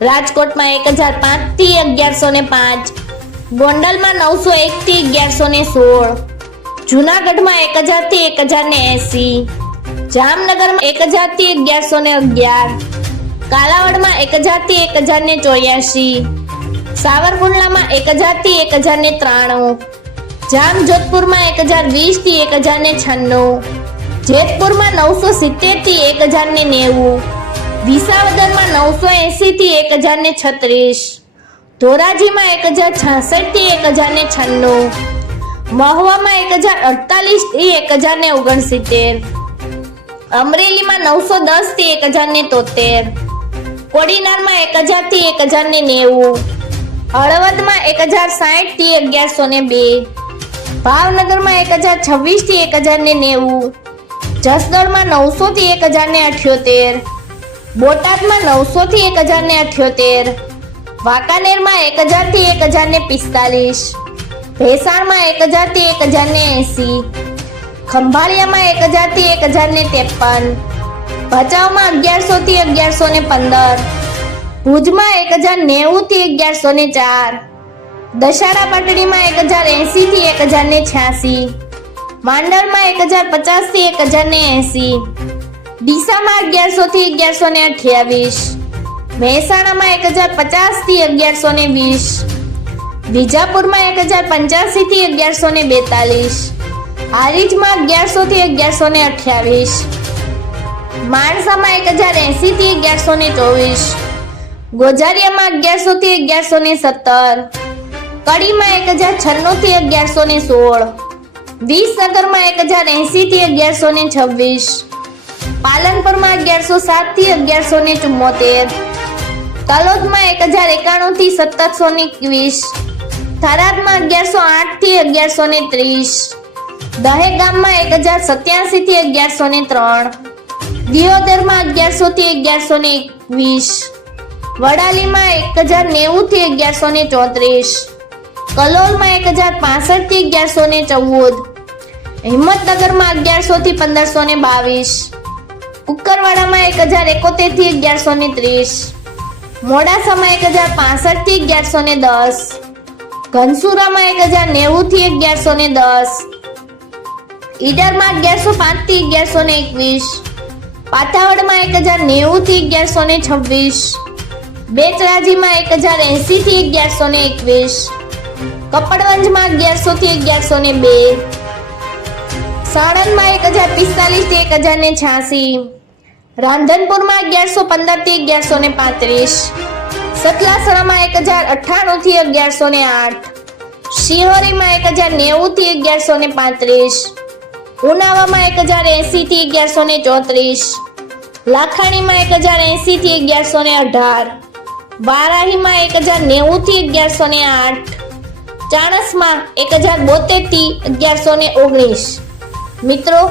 રાજકોટમાં એક હજાર પાંચથી અગિયારસો ને પાંચ ગોંડલમાં નવસો એક થી અગિયારસો ને સોળ જુનાગઢમાં એક હજારથી એક હજાર ને એસી જામનગરમાં એક હજારથી અગિયારસો ને અગિયાર કાલાવડમાં એક હજારથી એક હજાર ને ચોર્યાસી સાવરકુંડલામાં એક હજારથી એક હજાર ને ત્રાણું જામજોધપુરમાં એક હજાર વીસથી એક હજાર ને છન્નું જેતપુરમાં નવસો સિત્તેરથી એક હજાર ને નેવું વિસાવદરમાં નવસો એસી થી એક હજાર ને છત્રીસ ધોરાજીમાં એક હજાર છાસઠથી એક હજાર ને છન્નું મહુવામાં એક હજાર અડતાલીસથી એક હજાર ને ઓગણસિત્તેર અમરેલીમાં નવસો દસથી એક હજાર ને તોતેર કોડીનારમાં એક હજારથી એક હજાર ને નેવું હળવદમાં એક હજાર સાઠથી અગિયારસો ને બે ભાવનગરમાં એક હજાર છવ્વીસથી એક હજાર ને નેવું જસદણમાં નવસો થી એક હજાર ને અઠ્યોતેર બોટાદમાં નવસો થી એક હજાર ને અઠ્યોતેર, વાંકાનેરમાં એક હજારથી એક હજાર ને પિસ્તાલીસ, ભેસાણમાં એક હજારથી એક હજાર ને એસી, ખંભાળિયામાં એક હજારથી એક હજાર ને ત્રેપન, ભચાઉમાં અગિયારસો થી અગિયારસો ને પંદર, ભુજમાં એક હજાર નેવું થી અગિયારસો ને ચાર દશાડા પાટડીમાં એક હજાર એસી થી એક હજાર ને છ્યાસી માંડલમાં એક હજાર પચાસથી એક હજાર ને એસી ડીસામાં અગિયારસો થી અગિયારસો ને અઠ્યાવીસ. મહેસાણામાં એક હજાર પચાસથી અગિયારસો ને વીસ. વિજાપુરમાં એક હજાર પંચ્યાસી થી અગિયારસો ને બેતાલીસ. હારીજમાં અગિયારસો થી અગિયારસો ને અઠ્યાવીસ. માણસામાં એક હજાર એસી થી અગિયારસો ને ચોવીસ. ગોજારિયામાં અગિયારસો થી અગિયારસો ને સત્તર. કડીમાં એક હજાર છન્નું થી અગિયારસો ને સોળ. વિસનગરમાં એક હજાર એસી થી અગિયારસો ને છવ્વીસ. પાલનપુરમાં અગિયારસો સાતથી અગિયારસો ને ચુમ્મોતેર. તલોદમાં એક હજાર એકાણું થી સત્તરસો ને એકવીસ. થરાદમાં અગિયારસો આઠથી અગિયારસો ને ત્રીસ. દહેગામમાં એક હજાર સત્યાસી થી અગિયારસો ને ત્રણ. દિયોદરમાં અગિયારસો થી અગિયારસો ને એકવીસ. વડાલીમાં એક હજાર નેવું થી અગિયારસો ને ચોત્રીસ. કલોલમાં એક હજાર પાસઠથી અગિયારસો ને ચૌદ. હિંમતનગરમાં અગિયારસો થી પંદરસો ને બાવીસ. કુકરવાડામાં એક હજાર એકોતેરથી અગિયારસો ને ત્રીસ. મોડાસામાં એક હજાર પાસઠથી અગિયારસો ને દસ. ઘનસુરામાં એક હજાર નેવું થી અગિયારસો ને દસ. ઈડરમાં અગિયારસો પાંચથી અગિયારસો ને એકવીસ. પાતાવડમાં એક હજાર નેવું થી અગિયારસો ને છવ્વીસ. બેચરાજીમાં એક હજાર એસી થી અગિયારસો ને એકવીસ. કપડવંજમાં અગિયારસો થી અગિયારસો ને બે. સાણંદમાં એક હજાર પિસ્તાલીસથી એક હજાર ને છ્યાસી. રાંધનપુરમાં અગિયારસો પંદરથી અગિયારસો ને પાંત્રીસ. સતલાસણામાં એક હજાર અઠ્ઠાણું થી અગિયારસો ને આઠ. શિહોરીમાં એક હજાર નેવું થી અગિયારસો ને પાંત્રીસ. ઉનાવામાં એક હજાર એસી થી અગિયારસો ને ચોત્રીસ. લાખાણીમાં એક હજાર એસી થી અગિયારસો ને અઢાર. વારાહીમાં એક હજાર નેવું થી અગિયારસો ને આઠ. ચાણસમાં એક હજાર બોતેરથી અગિયારસો ને ઓગણીસ. મિત્રો